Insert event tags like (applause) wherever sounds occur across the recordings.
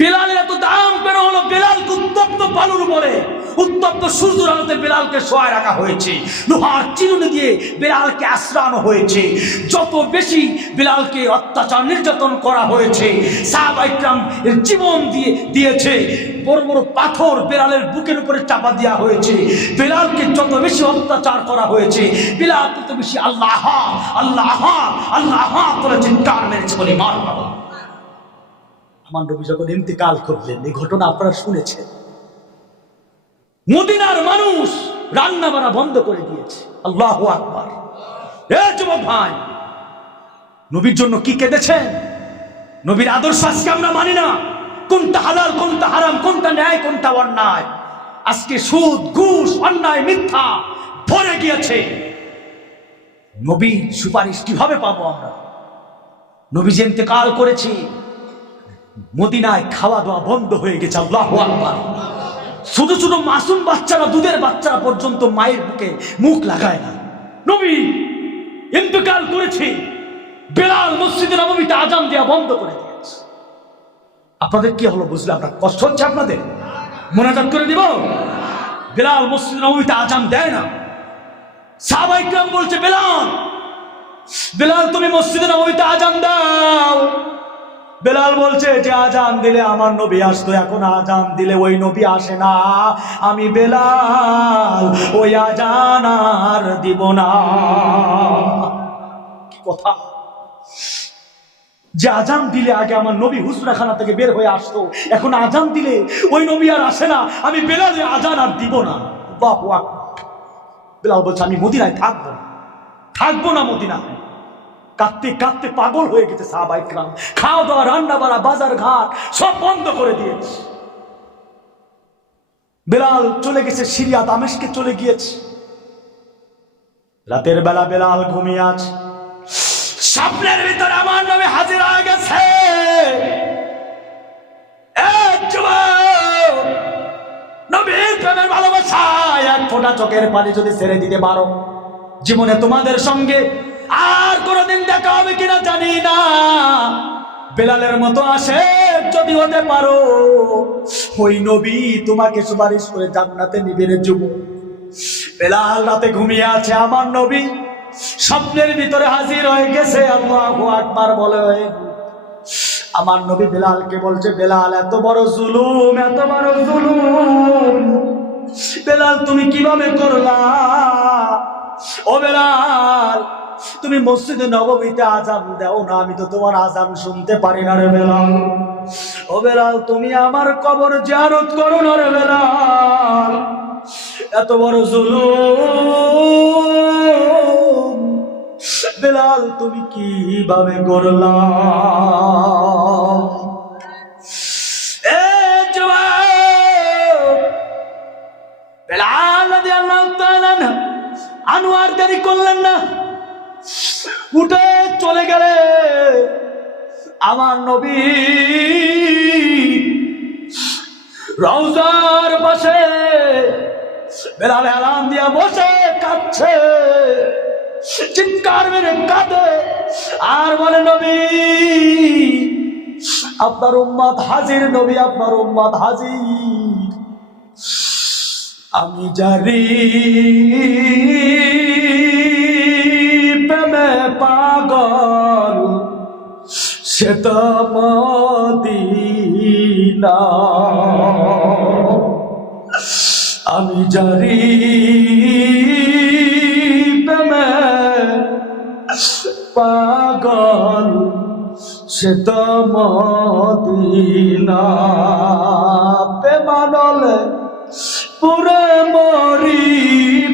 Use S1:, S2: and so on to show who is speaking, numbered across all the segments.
S1: বেলালের এত দাম কেন হলো বেলালকে উত্তপ্ত বালুর উপরে। উত্তপ্ত সূর্যের আলোতে বেলালকে শোয়ায় রাখা হয়েছে। লোহার চিরুনি দিয়ে বেলালকে আশ্রানো হয়েছে। যত বেশি বেলালকে অত্যাচার নির্যাতন করা হয়েছে সাহাবাইকরাম এর জীবন দিয়ে দিয়েছে। বড় বড় পাথর বেলালের বুকের উপরে চাপা দেওয়া হয়েছে। বেলালকে যত বেশি অত্যাচার করা হয়েছে, বেলাল তত বেশি আল্লাহ আল্লাহ আল্লাহ তোরা চিৎকার মেরেছে বলে মার বাবা আমার নবী যখন ইন্তেকাল করলেন, এই ঘটনা আপনারা শুনেছেন। মদিনার মানুষ রান্না বাড়া বন্ধ করে দিয়েছে। আল্লাহ আকবার। ভাই, নবীর জন্য কি কেঁদেছেন? নবীর আদর্শ আজকে আমরা মানি না। কোনটা হালাল, কোনটা হারাম, কোনটা ন্যায়, কোনটা অন্যায়। আজকে সুদ, ঘুষ, অন্যায়, মিথ্যা ভরে গিয়েছে। নবী সুপারিশ কীভাবে পাবো আমরা? নবী যে ইন্তেকাল করেছি মদিনায় খাওয়া দাওয়া বন্ধ হয়ে গেছে, আল্লাহ আকবার। ছোট ছোট মাসুম বাচ্চারা, দুধের বাচ্চারা পর্যন্ত মায়ের বুকে মুখ লাগায় না। নবী, ইন্তকাল করেছে। বেলাল মসজিদে নবমীতে আজান দেওয়া বন্ধ করে দিয়েছে। আপনাদের কি হলো বুঝলে? আপনার কষ্ট হচ্ছে আপনাদের? মোনাজাত করে দিব? বেলাল মসজিদ নবমীতে আজান দেয় না। সাহাবাইকরাম বলছে, বেলাল বেলাল তুমি মসজিদে নবমীতে আজান দাও। বেলাল বলছে যে আজান দিলে আমার নবী আসতো, এখন আজান দিলে ওই নবী আসে না। আমি বেলাল, ওই আজান আর দিব না। কথা? যে আজান দিলে আগে আমার নবী হুসরাখানা থেকে বের হয়ে আসতো, এখন আজান দিলে ওই নবী আর আসে না। আমি বেলালে আজান আর দিব না। বাহ বেলাল বলছে, আমি মদিনায় থাকব থাকব না মদিনায়। কাঁদতে কাঁদতে পাগল হয়ে গেছে সাহাবাইকরাম খাওয়া দাওয়া রান্না বাড়া বাজার ঘাট সব বন্ধ করে দিয়েছে। বেলাল চলে গেছে সিরিয়া, দামেশকে চলে গিয়েছে। রাতের বেলা বেলাল ঘুমিয়ে আছে। স্বপ্নের ভিতরে আমার নামে হাজির হয়ে গেছে। ভালোবাসায় এক ফোঁটা চোখের পানি যদি ছেড়ে দিতে পারো, জীবনে তোমাদের সঙ্গে আর কোনোদিন দেখা হবে কিনা জানি না। বেলালের মতো আসে যদি হতে পারো। ওই নবী তোমাকে সুপারিশ করে জান্নাতে নিবে রে যুব বেলাল রাতে ঘুমিয়ে আছে, আমার নবী স্বপ্নের ভিতরে হাজির হয়ে গেছে, আল্লাহু আকবার বলে। আমার নবী বেলালকে বলছে, বেলাল, এত বড় জুলুম, এত বড় জুলুম। বেলাল, তুমি কীভাবে করলা? ও বেলাল তুমি মসজিদে নবমীতে আজান দাও না, আমি তো তোমার আজান শুনতে পারি না রে বেলাল। ও বেলাল, তুমি আমার কবর জিয়ারত করো না রে বেলাল। এত বড় জুলুম। বেলাল, তুমি কীভাবে করলা? এ জওয়ান বেলাল আনহু আনোয়ার দেরি করলেন না। উঠে চলে গেলে আমার নবী রওজার পাশে বেলাল আলাম দিয়া বসে কাঁদছে, চিৎকার মেরে কাঁদে, আর বলে, নবী, আপনার উম্মাদ হাজির, নবী, আপনার উম্মাদ হাজির। আমি জারি সে তো মদিনা আমি জারি পাগল সে তো মদিনা পেমানলে পুরে মরি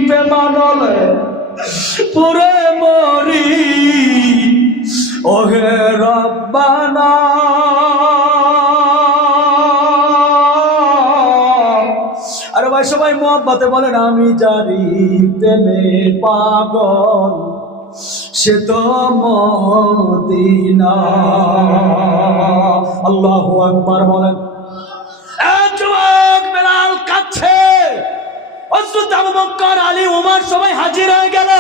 S1: পেমানলে পুরে মরি। ওহে রব্বানা। আরে ভাই, সবাই মোহাম্মতে বলেন, আমি জানি প্রেমে পাগল, সে তো মদিনা। আল্লাহ আকবার বলেন। বকর, আলী ওমর সবাই হাজির হয়ে গেল।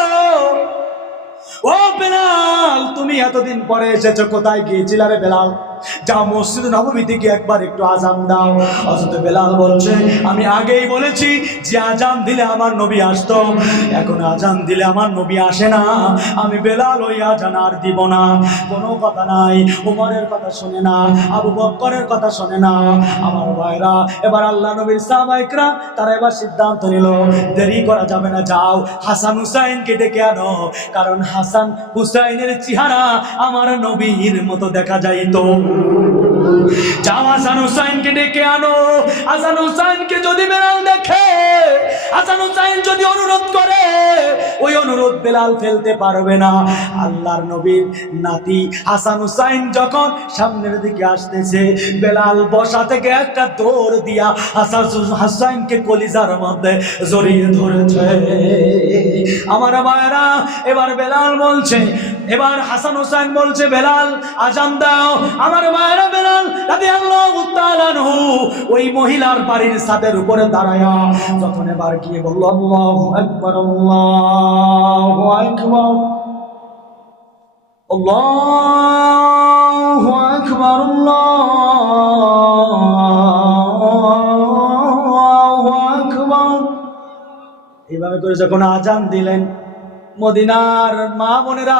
S1: ও বেলাল তুমি এতদিন পরে এসেছ কোথায় গিয়েছিলে বেলাল? যাও মসজিদ নবমী থেকে একবার একটু আজান দাও। অথচ বেলাল বলছে, আমি আগেই বলেছি যে আজান দিলে আমার নবী আসতো। এখন আজান দিলে আমার নবী আসে না। আমি বেলাল ওই আজান আর দিব না। কোনো কথা নাই, উমরের কথা শুনে না, আবু বক্করের কথা শোনে না। আমার ভাইরা, এবার আল্লাহ নবীর সাহাবাইকরা তারা এবার সিদ্ধান্ত নিল, দেরি করা যাবে না, যাও। হাসান হুসাইনকে ডেকে আনো, কারণ হাসান হুসাইনের চেহারা আমার নবীর মতো দেখা যাইতো। যাও হাসান হুসাইনকে ডেকে আনো। হাসান হুসাইনকে যদি বেলাল দেখে আসান হুসাইন যদি অনুরোধ করে, ওই অনুরোধ বেলাল ফেলতে পারবে না। আল্লাহর নবীর নাতি হাসান হুসাইন যখন সামনের দিকে আসতেছে, বেলাল বসা থেকে একটা দৌড় দিয়া হাসান হাসাইনকে কলিজার মধ্যে জড়িয়ে ধরেছে। আমার মায়েরা, এবার বেলাল বলছে এবার হাসান হুসাইন বলছে, বেলাল, আজান দাও। আমার মায়েরা বেলাল রাদি আল্লাহ ওই মহিলার বাড়ির ছাদের উপরে দাঁড়ায়া যখন এবার গিয়ে বলল, আল্লাহ একবার আল্লাহ একবার আল্লাহু আকবার আল্লাহু আকবার। এইভাবে করে যখন আজান দিলেন মদিনার মা বোনেরা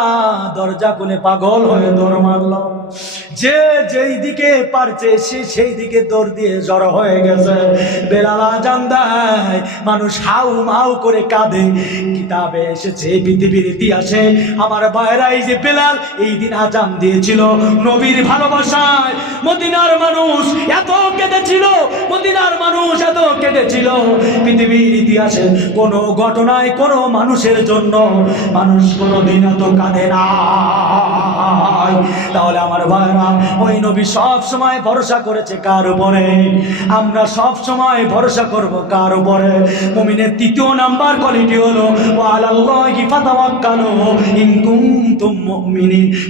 S1: দরজা খুলে পাগল হয়ে দৌড় মারল। যে যেই দিকে পারছে, সে সেই দিকে দৌড় দিয়ে জড়ো হয়ে গেছে। বেলালা আজান দেয়, মানুষ হাউ মাউ করে কাঁদে। কিতাবে এসেছে, পৃথিবীর ইতিহাসে। আমার বাইরা এই যে বেলাল, এই দিন আজান দিয়েছিল। নবীর ভালোবাসায় মদিনার মানুষ এত কেঁদেছিল, মদিনার মানুষ এত কেঁদেছিল। পৃথিবীর ইতিহাসে কোনো ঘটনায় কোনো মানুষের জন্য মানুষ কোনোদিন এত কাঁদে না তাহলে আমার ভাইরা, ওই নবী সব সময় ভরসা করেছে কার উপরে? আমরা সব সময় ভরসা করব কার উপরে? মুমিনের তৃতীয় নাম্বার কোয়ালিটি হলো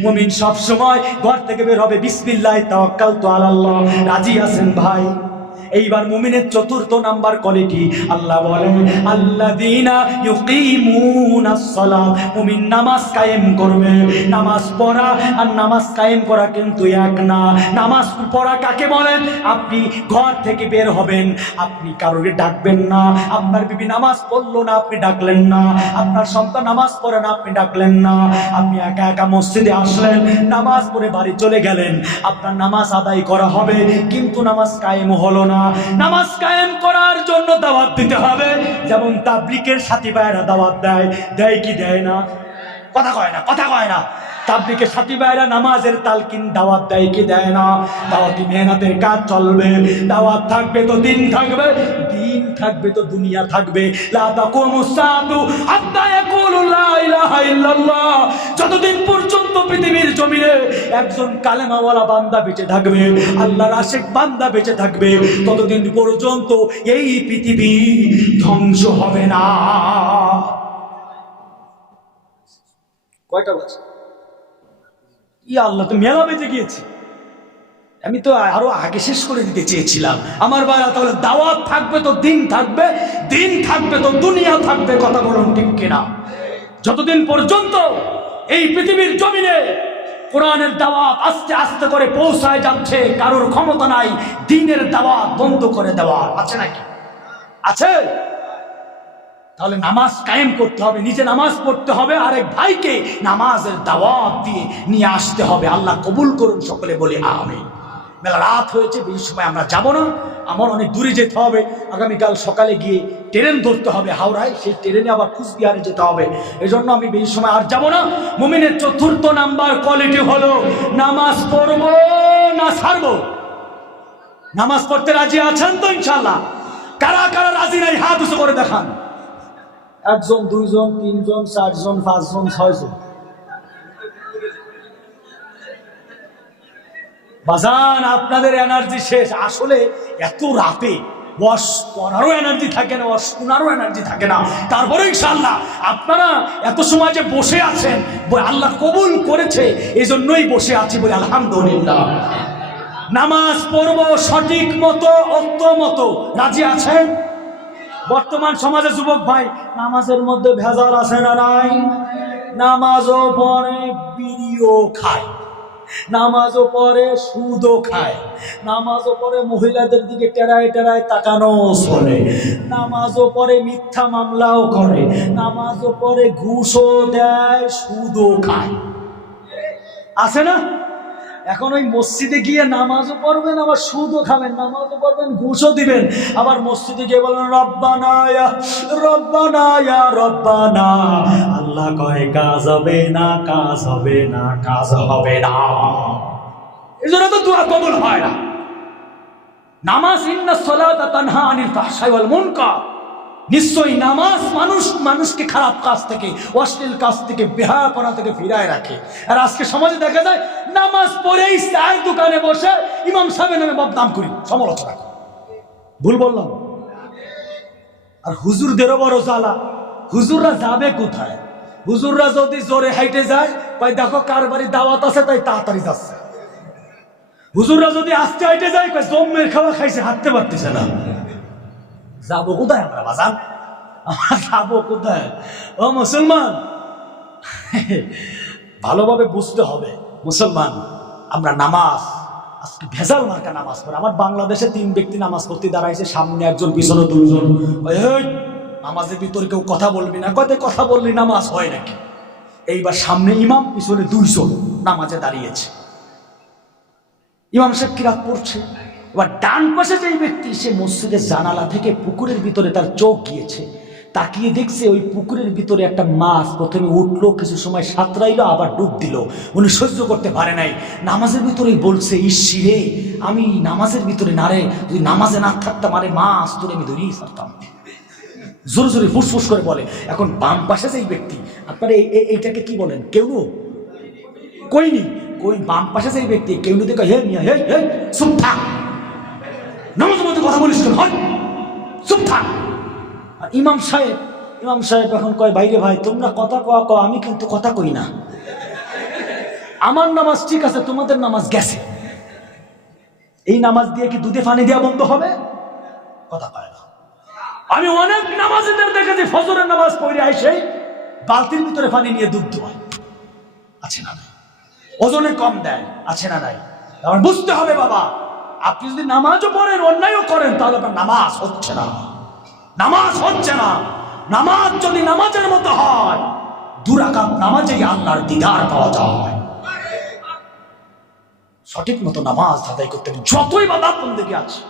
S1: মুমিন সব সময় ঘর থেকে বের হবে, বিসমিল্লাহি, তাওয়াক্কালতু আলাল্লাহ। রাজি আছেন ভাই? এইবার মুমিনের চতুর্থ নাম্বার কোয়ালিটি আল্লাহ বলেন ইউকিমুনাস সালাত। মুমিন নামাজ কায়েম করবে। নামাজ পড়া আর নামাজ কায়েম করা কিন্তু এক না। নামাজ পড়া কাকে বলেন আপনি ঘর থেকে বের হবেন, আপনি কারোরে ডাকবেন না। আপনার বিবি নামাজ পড়ল না, আপনি ডাকলেন না। আপনার সন্তান নামাজ পড়ে না, আপনি ডাকলেন না। আপনি একা একা মসজিদে আসলেন, নামাজ পড়ে বাড়ি চলে গেলেন। আপনার নামাজ আদায় করা হবে, কিন্তু নামাজ কায়েম হলো না। নামাজ কায়েম করার জন্য দাওয়াত দিতে হবে। যেমন তাবলিকের সাথী ভাইয়েরা দাওয়াত দেয় দেয় কি দেয় না? কথা কয় না, কথা কয় না। তাবলিকের সাথী ভাইয়েরা নামাজের তালকিন দাওয়াত দেয়, কি দেয় না? দাওয়াতি মেহনতের কাজ চলবে, দাওয়াত থাকবে তো দিন থাকবে দিন থাকবে তো দুনিয়া থাকবে। যতদিন পর্যন্ত পৃথিবীর জমিনে একজন কালেমাওয়ালা বান্দা বেঁচে থাকবে, আল্লাহর আশেক বান্দা বেঁচে থাকবে, ততদিন পর্যন্ত এই পৃথিবী ধ্বংস হবে না। কয়টা বাজে? ইয়া আল্লাহ, তো মেলা বেজে গিয়েছে। আমি তো আরও আগে শেষ করে দিতে চেয়েছিলাম। আমার বাবা তাহলে দাওয়াত থাকবে তো দিন থাকবে দিন থাকবে তো দুনিয়া থাকবে, কথা বলুন ঠিক কিনা? যতদিন পর্যন্ত এই পৃথিবীর জমিনে কোরআনের দাওয়াত আস্তে আস্তে করে পৌঁছায় যাচ্ছে, কারোর ক্ষমতা নাই, দিনের দাওয়াত বন্ধ করে দেওয়া, আছে নাকি? আছে? তাহলে নামাজ কায়েম করতে হবে, নিজে নামাজ পড়তে হবে, আরেক ভাইকে নামাজের দাওয়াত দিয়ে নিয়ে আসতে হবে। আল্লাহ কবুল করুন, সকলে বলে আমি মেলা রাত হয়েছে, বেশি সময় আমরা যাব না, আমার অনেক দূরে যেতে হবে। আগামীকাল সকালে গিয়ে ট্রেন ধরতে হবে হাওড়ায়, সেই ট্রেনে আবার কুচবিহারে যেতে হবে। এই জন্য আমি বেশি সময় আর যাব না। মুমিনের চতুর্থ নাম্বার কোয়ালিটি হলো, নামাজ পড়ব না ছাড়বো? নামাজ পড়তে রাজি আছেন তো ইনশাল্লাহ কারা কারা রাজি নাই, হাত উঁচু করে দেখান। একজন, দুইজন, তিনজন, চারজন, পাঁচজন, ছয়জন। বাজান, আপনাদের এনার্জি শেষ। আসলে এত রাতে ওয়াশ পড়ারও এনার্জি থাকে না, ওয়াশ শোনারও এনার্জি থাকে না। তারপরে ইনশাল্লাহ আপনারা এত সময় যে বসে আছেন আল্লাহ কবুল করেছে এই জন্যই বসে আছি বলে আলহামদুলিল্লাহ। নামাজ পড়ব সঠিক মতো অক্ত মতো। রাজি আছেন? বর্তমান সমাজে যুবক ভাই, নামাজের মধ্যে ভেজাল আছে না নাই? নামাজও পড়ে, বিড়িও খায়। নামাজও পড়ে, সুদও খায়। নামাজও পড়ে, মহিলাদের দিকে টেরায় টেরায় তাকানো চলে নামাজও পড়ে, মিথ্যা মামলাও করে। নামাজও পরে ঘুষও দেয়, সুদও খায়। আছে না? এখন ওই মসজিদে গিয়ে নামাজও পড়বেন, আবার সুদও খাবেন, নামাজও পড়বেন, ঘুষও দিবেন। আবার মসজিদে গিয়ে বলেন, রব্বানা ইয়া রব্বানা ইয়া, রব্বানা। আল্লাহ কয়, কাজ হবে না, কাজ হবে না, কাজ হবে না। এই জন্য তো দোয়া কবুল হয় না। নামাজ ইন্না সলাতা তানহা আনিল ফাহশাই ওয়াল মুনকার। নিশ্চয়ই নামাজ মানুষ, মানুষকে খারাপ কাজ থেকে, অশ্লীল কাজ থেকে বেহায়াপনা থেকে ফিরায় রাখে। আর আজকে সমাজে দেখা যায়, নামাজ পড়েই চায়ের দোকানে বসে ইমাম সাহেবের নামে বদনাম করি। সমালোচনা করি। ভুল বললাম? আর হুজুরদেরও বড় জ্বালা। হুজুররা যাবে কোথায়? হুজুররা যদি জোরে হাইটে যায়, কয়, দেখো, কার বাড়ি দাওয়াত আছে, তাই তাড়াতাড়ি যাচ্ছে। হুজুররা যদি আস্তে হাইটে যায়, কয়, জম্মের খাওয়া খাইছে, হাঁটতে পারতেছে না। যাব কোথায় আমরা বাজান যাব কোথায় ও মুসলমান, (laughs) ভালোভাবে বুঝতে হবে, মুসলমান, আমরা নামাজ, আজকে ভেজাল মার্কা নামাজ পড়ে। আমার বাংলাদেশে তিন ব্যক্তি নামাজ পড়তে দাঁড়াইছে, সামনে একজন, পিছনে দুজন নামাজের ভিতরে কেউ কথা বলবি না। কত কথা বললি, নামাজ হয় নাকি? এইবার সামনে ইমাম, পিছনে দুইজন নামাজে দাঁড়িয়েছে। ইমাম সাহেব কিরাত পড়ছে এবার ডান পাশে যেই ব্যক্তি, সে মসজিদের জানালা থেকে পুকুরের ভিতরে তার চোখ গিয়েছে। তাকিয়ে দেখছে ওই পুকুরের ভিতরে একটা মাছ প্রথমে উঠল, কিছু সময় সাঁতরাইলো, আবার ডুব দিল। উনি সহ্য করতে পারে নাই। নামাজের ভিতরেই বলছে ইসিরে আমি নামাজের ভিতরে না রে যদি নামাজে না থাকতাম, আরে মাছ, তোরে আমি ধরিয়ে ছাড়তাম। জোরে জোরে ফুসফুস করে বলে। এখন বাম পাশে যেই ব্যক্তি, আপনারা এই- এই- এইটাকে কি বলেন? কেউ কইনি? কই বাম পাশে যেই ব্যক্তি কেউ যদি হে মিয়া, হে হে, চুপ থাক। নামাজের মধ্যে কথা বলিস কেন? হয়। চুপ থাক। আর ইমাম সাহেব ইমাম সাহেব এখন কয় বাইরে ভাই তোমরা কথা কওয়া কও আমি কিন্তু কথা কই না। আমার নামাজ ঠিক আছে তোমাদের নামাজ গেছে। এই নামাজ দিয়ে কি দুধে ফানি দেওয়া বন্ধ হবে? কথা কয় না। আমি অনেক নামাজিদের দেখেছি ফজরের নামাজ পড়ে আসে বালতির ভিতরে পানি নিয়ে দুধ দোয়ায় আছে না নাই? ওজনে কম দেয় আছে না নাই? আমার বুঝতে হবে বাবা। আপনি যদি নামাজও পড়েন, অন্যায়ও করেন, তাহলে আপনার নামাজ হচ্ছে না। নামাজ হচ্ছে না। নামাজ যদি নামাজের মতো হয় দুরাকাত নামাজেই আল্লাহর দিদার পাওয়া যায়। সঠিক মতো নামাজ আদায় করতে। যতই বাধা বন্দেগী আছে,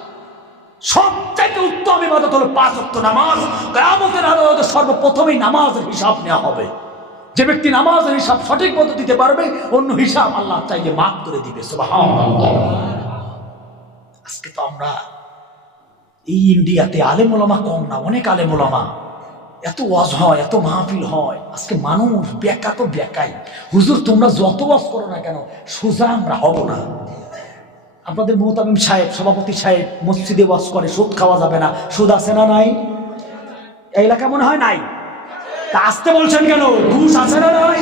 S1: সবচাইতে উত্তম ইবাদত হলো পাঁচ নামাজ। কেয়ামতের আদালতে সর্বপ্রথমেই নামাজের হিসাব নেওয়া হবে। যে ব্যক্তি নামাজের হিসাব সঠিক মতো দিতে পারবে, অন্য হিসাব আল্লাহ চাইলে মাফ করে দিবে। সুবহানাল্লাহ। আজকে তো আমরা এই ইন্ডিয়াতে আলেমোলামা কম না, অনেক আলেমোলামা। এত ওয়াজ হয়, এত মাহফিল হয়, আজকে মানুষ বেকা তো বেকাই। হুজুর, তোমরা যত ওয়াজ করো না কেন, সোজা আমরা হব না। আপনাদের মোহতামিম সাহেব, সভাপতি সাহেব মসজিদে ওয়াজ করে, সুদ খাওয়া যাবে না। সুদ আছে না নাই? এই এলাকা মনে হয় নাই? তা আসতে বলছেন কেন? ঘুষ আছে না নাই?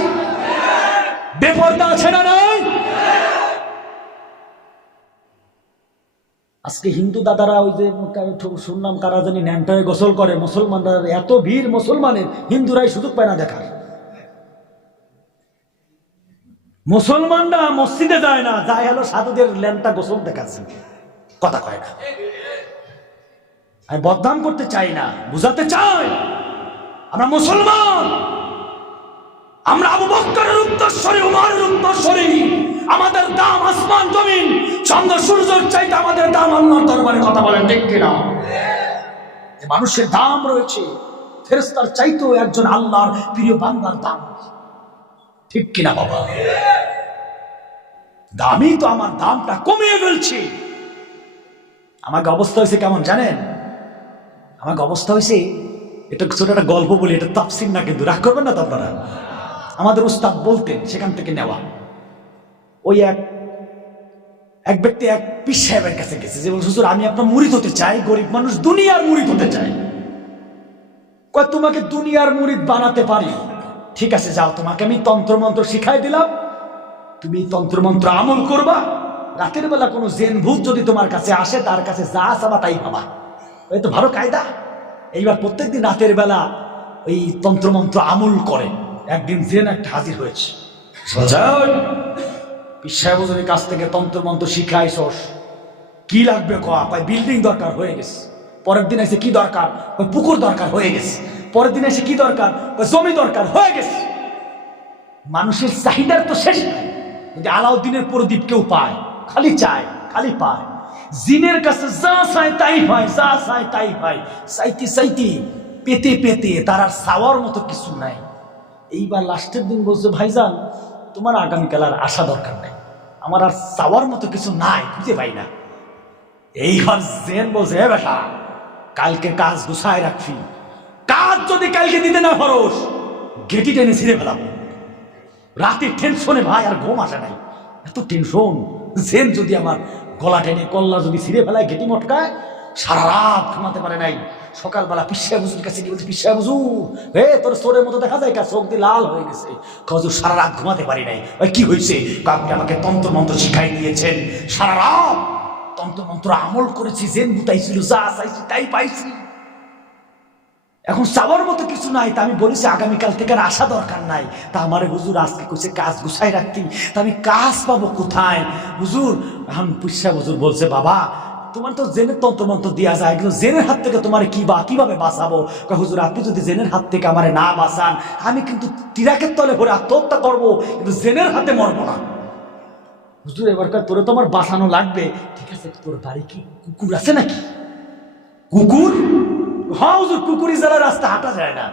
S1: বেপর্দা আছে না নাই? আজকে হিন্দু দাদারা ওই যে শুনলাম কারা জানি ন্যাংটায় গোসল করে। মুসলমানরা এত ভিড় মুসলমানের, হিন্দুরাই সুযোগ পায় না দেখার। মুসলমানরা মসজিদে যায় না, যায় হলো সাধুদের ল্যাংটা গোসল দেখাচ্ছে। কথা কয় না। আমি বদনাম করতে চাই না, বুঝাতে চাই। আমরা মুসলমান। আমরা আবু বক্করের উত্তরস্বরী, উমারের উত্তরস্বরী। আমাদের দাম আসমান, জমিন। চন্দ্র, সূর্যের চাইতে আমাদের দাম আল্লাহর দরবারে কথা বলেন, ঠিক কিনা? যে মানুষের দাম রয়েছে। ফেরেস্তার চাইতেও একজন আল্লাহর প্রিয় বান্দার দাম। ঠিক কিনা, বাবা? দামই তো আমার দামটা কমিয়ে ফেলছি। আমাকে অবস্থা হয়েছে কেমন জানেন? আমাকে অবস্থা হয়েছে, এটা ছোট একটা গল্প বলি, এটা তাফসির না, কিন্তু রাগ করবেন না তো আপনারা? আমাদের উস্তাদ বলতেন, সেখান থেকে নেওয়া। ওই এক এক ব্যক্তি এক পীর সাহেবের কাছে গেছে, যে বলছে আমি আপনার মুরিদ হতে চাই, গরিব মানুষ দুনিয়ার মুরিদ হতে চাই। কয়, তোমাকে দুনিয়ার মুরিদ বানাতে পারি। ঠিক আছে, যাও, তোমাকে আমি তন্ত্রমন্ত্র শিখাই দিলাম। তুমি তন্ত্রমন্ত্র আমল করবা। রাতের বেলা কোনো জেন ভূত যদি তোমার কাছে আসে, তার কাছে যা চাবা তাই পাবা। ওই তো ভালো কায়দা। এইবার প্রত্যেকদিন রাতের বেলা ওই তন্ত্রমন্ত্র আমল করে। একদিন জেন একটা হাজির হয়েছে। সোজা পিসাহেব কাছ থেকে তন্ত্র মন্ত্র শিখাইছস কি লাগবে কয়া কয় বিল্ডিং দরকার হয়ে গেছে। পরের দিন এসে কি দরকার? পুকুর দরকার হয়ে গেছে। পরের দিন এসে কি দরকার? জমি দরকার হয়ে গেছে। মানুষের চাহিদার তো শেষ নাই। যদি আলাউদ্দিনের প্রদীপ কেউ পায়, খালি চায়, খালি পায়। জিনের কাছে যা চায় তাই পায় যা চায় তাই পায় চাইতে চাইতে, পেতে পেতে তার আর চাওয়ার মতো কিছু নাই। এইবার লাস্টের দিন বলছে, ভাইজান তোমার আগামীকাল আর আসা দরকার নাই। আমার আর চাওয়ার মতো কিছু নাই, খুঁজে পাই না। এইবার জেন বলছে, "এ বেটা, কালকে কাজ গুছায় রাখছি। কাজ যদি কালকে দিতে না পারোস, গেটি টেনে ছিঁড়ে ফেলাবো। রাতের টেনশনে ভাই, আর ঘুম আসে নাই। এত টেনশন, জেন যদি আমার গলা টেনে, কল্লা যদি ছিঁড়ে ফেলায়, গেটি মটকায় সারা রাত ঘুমাতে পারে নাই। সকালবেলা পিসা বুজুর কাছে গিয়ে বলছে, পিসা বুজু হে, তোর সোরের মতো দেখা যায় চোখ দিয়ে লাল হয়ে গেছে। কজু সারা রাত ঘুমাতে পারি নাই। ওই কি হয়েছে? আপনি আমাকে তন্ত্র মন্ত্র শিখাই দিয়েছেন। সারা রাত তন্ত্র মন্ত্র আমল করেছি, জেন বুতাইছিল যা চাইছি তাই পাইছি। এখন চাওয়ার মতো কিছু নাই। তা আমি বলেছি, আগামীকাল থেকে আর আসা দরকার নাই। তা আমার হুজুর আজকে কইছে, কাজ গুছাই রাখতি। তা আমি কাজ পাবো কোথায়? হুজুর, এখন পুষ্যা হুজুর বলছে, বাবা তোমার তো জেনের তন্ত্রমন্ত্র দেওয়া যায়, কিন্তু জেনের হাত থেকে তোমার কি বা কীভাবে বাঁচাবো? হুজুর, আপনি যদি জেনের হাত থেকে আমারে না বাঁচান, আমি কিন্তু তিরাকের তলে ভরে আত্মহত্যা করব, কিন্তু জেনের হাতে মরবো না। হুজুর এবারকার তোরে তো আমার বাঁচানো লাগবে। ঠিক আছে, তোর বাড়ি কি কুকুর আছে নাকি? কুকুর? হ্যাঁ হুজুর কুকুরি ছাড়া রাস্তা হাঁটা যায় না।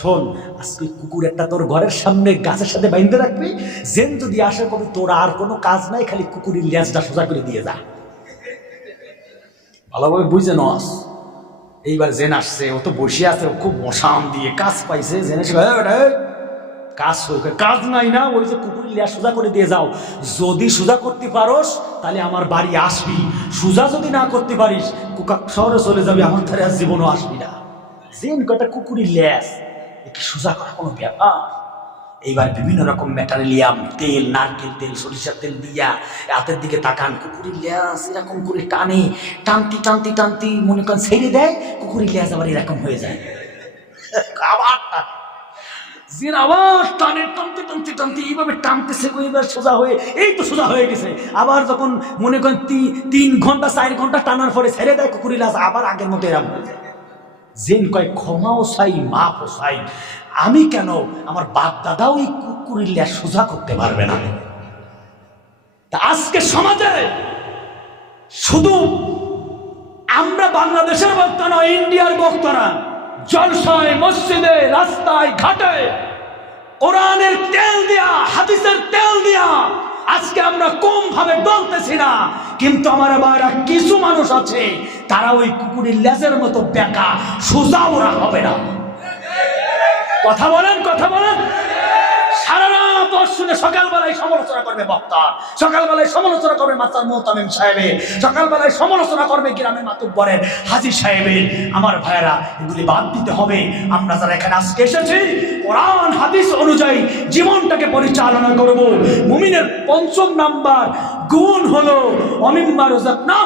S1: শোন, আজকে কুকুর একটা তোর ঘরের সামনে গাছের সাথে বাইন্ধে রাখবি। জেন যদি আসে, কবি তোর আর কোনো কাজ নাই, খালি কুকুরের লেজটা সোজা করে দিয়ে যা। ভালোভাবে বুঝে নস। এইবার জেন আসছে ও তো বসে আছে খুব মশান দিয়ে কাজ পাইছে জেনে সে "এই বেটা, এই, কাজ কাজ নাই না ওই যে কুকুর লিয়া সোজা করে দিয়ে যাও। যদি সোজা করতে পারোস তাহলে আমার বাড়ি আসবি। সোজা যদি না করতে পারিস কুকা শহরে চলে যাবি আমার ধারে আর জীবনও আসবি না। জেন কটা কুকুরি ল্যাস এ কি সোজা করা কোনো ব্যাপার? এইবার বিভিন্ন রকম ম্যাটারিয়াম তেল নারকেল তেল সরিষার তেল দিয়া হাতের দিকে তাকান কুকুরের ল্যাস এরকম করে টানে টানতি টানতি টানতি মনে করেন ছেড়ে দেয় কুকুরের ল্যাস আবার এরকম হয়ে যায়। আবার আবার টানে টানতে টানতে টানতে এইভাবে টানতেছে গো, এবার সোজা হয়ে এই তো সোজা হয়ে গেছে। আবার যখন মনে করেন তিন ঘণ্টা চার ঘণ্টা টানার পরে ছেড়ে দেয় কুকুরি লাশ আবার আগের মতো এরম হয়ে যায়। জেন কয় ক্ষমাও চাই মাপও চাই। আমি কেন আমার বাপ দাদাও এই কুকুরের ল্যাস সোজা করতে পারবে না? তা আজকে সমাজে শুধু আমরা বাংলাদেশের বক্তা নয়, ইন্ডিয়ার বক্তা না জলসায়, মসজিদে, রাস্তায়, ঘাটে কোরআনের তেল দিয়া, হাদিসের তেল দিয়া আজকে আমরা কম ভাবে বলতেছি না, কিন্তু আমার বাইরা কিছু মানুষ আছে, তারা ওই কুকুরের লেজের মতো বেকা, সোজা ওরা হবে না। কথা বলেন কথা বলেন। শুনে সকালবেলায় সমালোচনা করবে সকালবেলায় সমালোচনা করবে সকালবেলায় সমালোচনা করবে আমার ভাইয়েরা, এগুলি বাদ দিতে হবে। আমরা যারা এখানে আজকে এসেছি, কোরআন, হাদিস অনুযায়ী জীবনটাকে পরিচালনা করব। মুমিনের পঞ্চম নাম্বার গুণ হলো না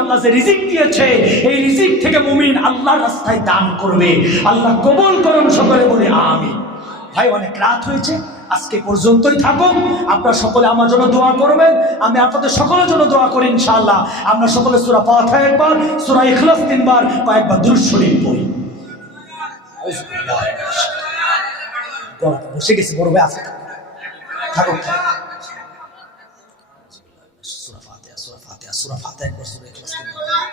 S1: আল্লাহ যে রিজিক দিয়েছে, এই রিজিক থেকে মুমিন আল্লাহর রাস্তায় দান করবে। আল্লাহ কবুল করুন সকলে বলে আমি ভাই, অনেক রাত হয়েছে। আজকে পর্যন্তই থাকুক। আপনারা সকলে আমার জন্য দোয়া করবেন। আমি আপনাদের সকলের জন্য দোয়া করি, ইনশাআল্লাহ। আমরা সকলে সুরা পাথা একবার, সুরা ইখলাস তিনবার কয়েকবার দুরুদ শরীফ পড়ি। বসে গেছে, বড় ভাই আছে। থাকুক। থাকুক সুরা ফাতিহা সুরা ফাতিহা সুরা ফাতিহা একবার।